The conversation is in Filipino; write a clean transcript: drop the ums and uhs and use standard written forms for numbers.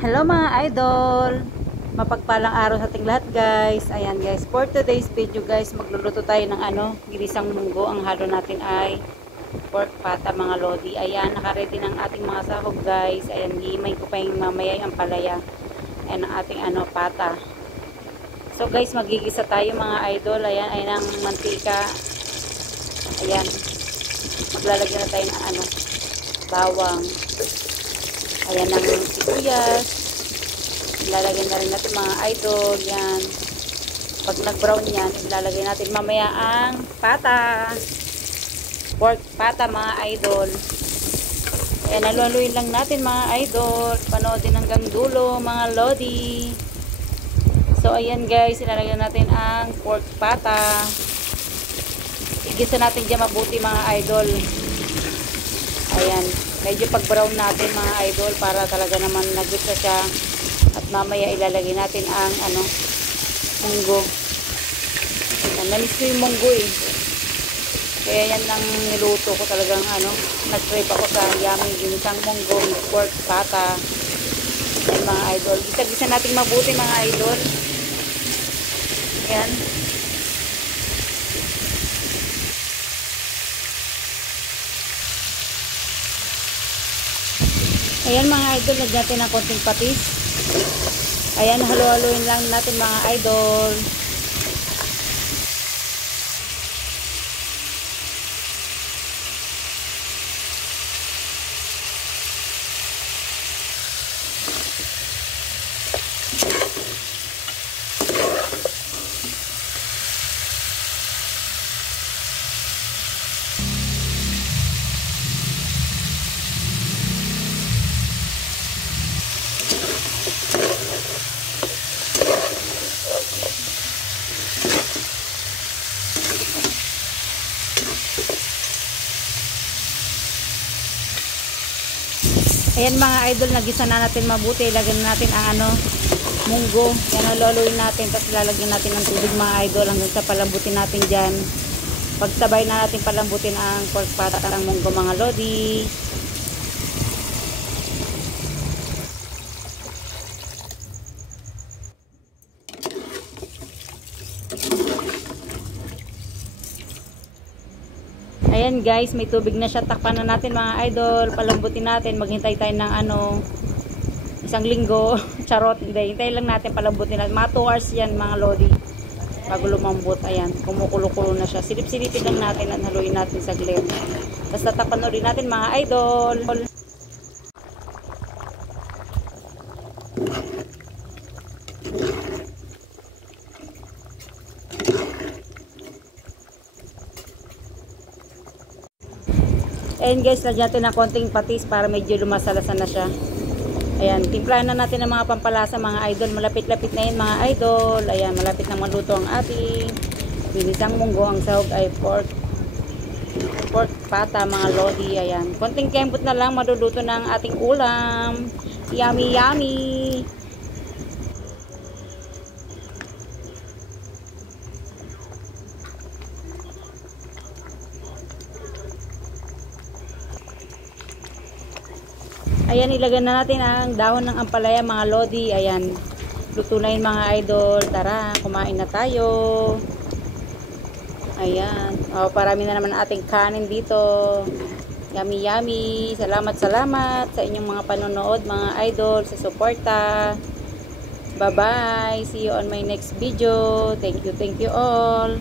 Hello mga idol! Mapagpalang araw sa ating lahat guys. Ayan guys, for today's video guys, magluluto tayo ng ginisang munggo. Ang halo natin ay pork pata mga lodi. Ayan, nakaready ng ating mga sahog guys. Ayan, hihimay ko pa yung mamaya yung ampalaya. Ayan ang ating pata. So guys, magigisa tayo mga idol. Ayan, ayan ang mantika. Ayan, maglalagyan na tayo ng bawang. Ayan ang sibuyas. Ilalagay na rin natin mga idol. Yan. Pag nag-brown yan, ilalagay natin mamaya ang pata. Pork pata mga idol. Ayan, haluhaluin lang natin mga idol. Panoodin hanggang dulo mga lodi. So ayan guys, ilalagay natin ang pork pata. Igisa natin dyan mabuti mga idol. Ayan. Medyo pag-brown natin mga idol para talaga naman nagisa siya. At mamaya ilalagay natin ang munggo. Namiss ko yung munggo eh. Kaya yan lang niluto ko talagang nag-trip ako sa yummy ginisang munggo with pork pata. Ayan mga idol. Gisa-gisa natin mabuti mga idol. Ayan. Ayan mga idol, lagyan natin ng konting patis. Ayan, halo-haloin lang natin mga idol. Ayan mga idol, nagisa na natin mabuti. Ilagyan natin ang munggo. Yan, haluluin natin. Tapos lalagyan natin ng tubig mga idol hanggang sa palambutin natin dyan. Pagsabay na natin palambutin ang pork pata at ang munggo mga lodi. Ayan guys, may tubig na siya. Takpan na natin mga idol. Palambutin natin. Maghintay tayo ng isang linggo. Charot. Hindi. Hintay lang natin palambutin natin. Mga 2 hours yan mga lodi. Bago lumambot. Ayan. Kumukulo-kulo na siya. Silip-silipin lang natin at haluin natin saglit. Tapos tatakpan ulit natin mga idol. Ayan guys, lagyan natin ng konting patis para medyo lumasalasan na siya. Ayan, timplahan na natin ng mga pampalasa mga idol. Malapit-lapit na yun mga idol. Ayan, malapit na maluto ang ating ginisang munggo. Ang sahog ay pork pata mga lodi. Ayan, konting kembot na lang maluluto ng ating ulam. Yummy yummy! Ayan, ilagay na natin ang dahon ng ampalaya mga lodi. Ayan, luto na yun mga idol. Tara, kumain na tayo. Ayan, parami na naman ating kanin dito. Yummy yummy. Salamat sa inyong mga panonood mga idol, sa suporta. Bye bye, see you on my next video. Thank you all.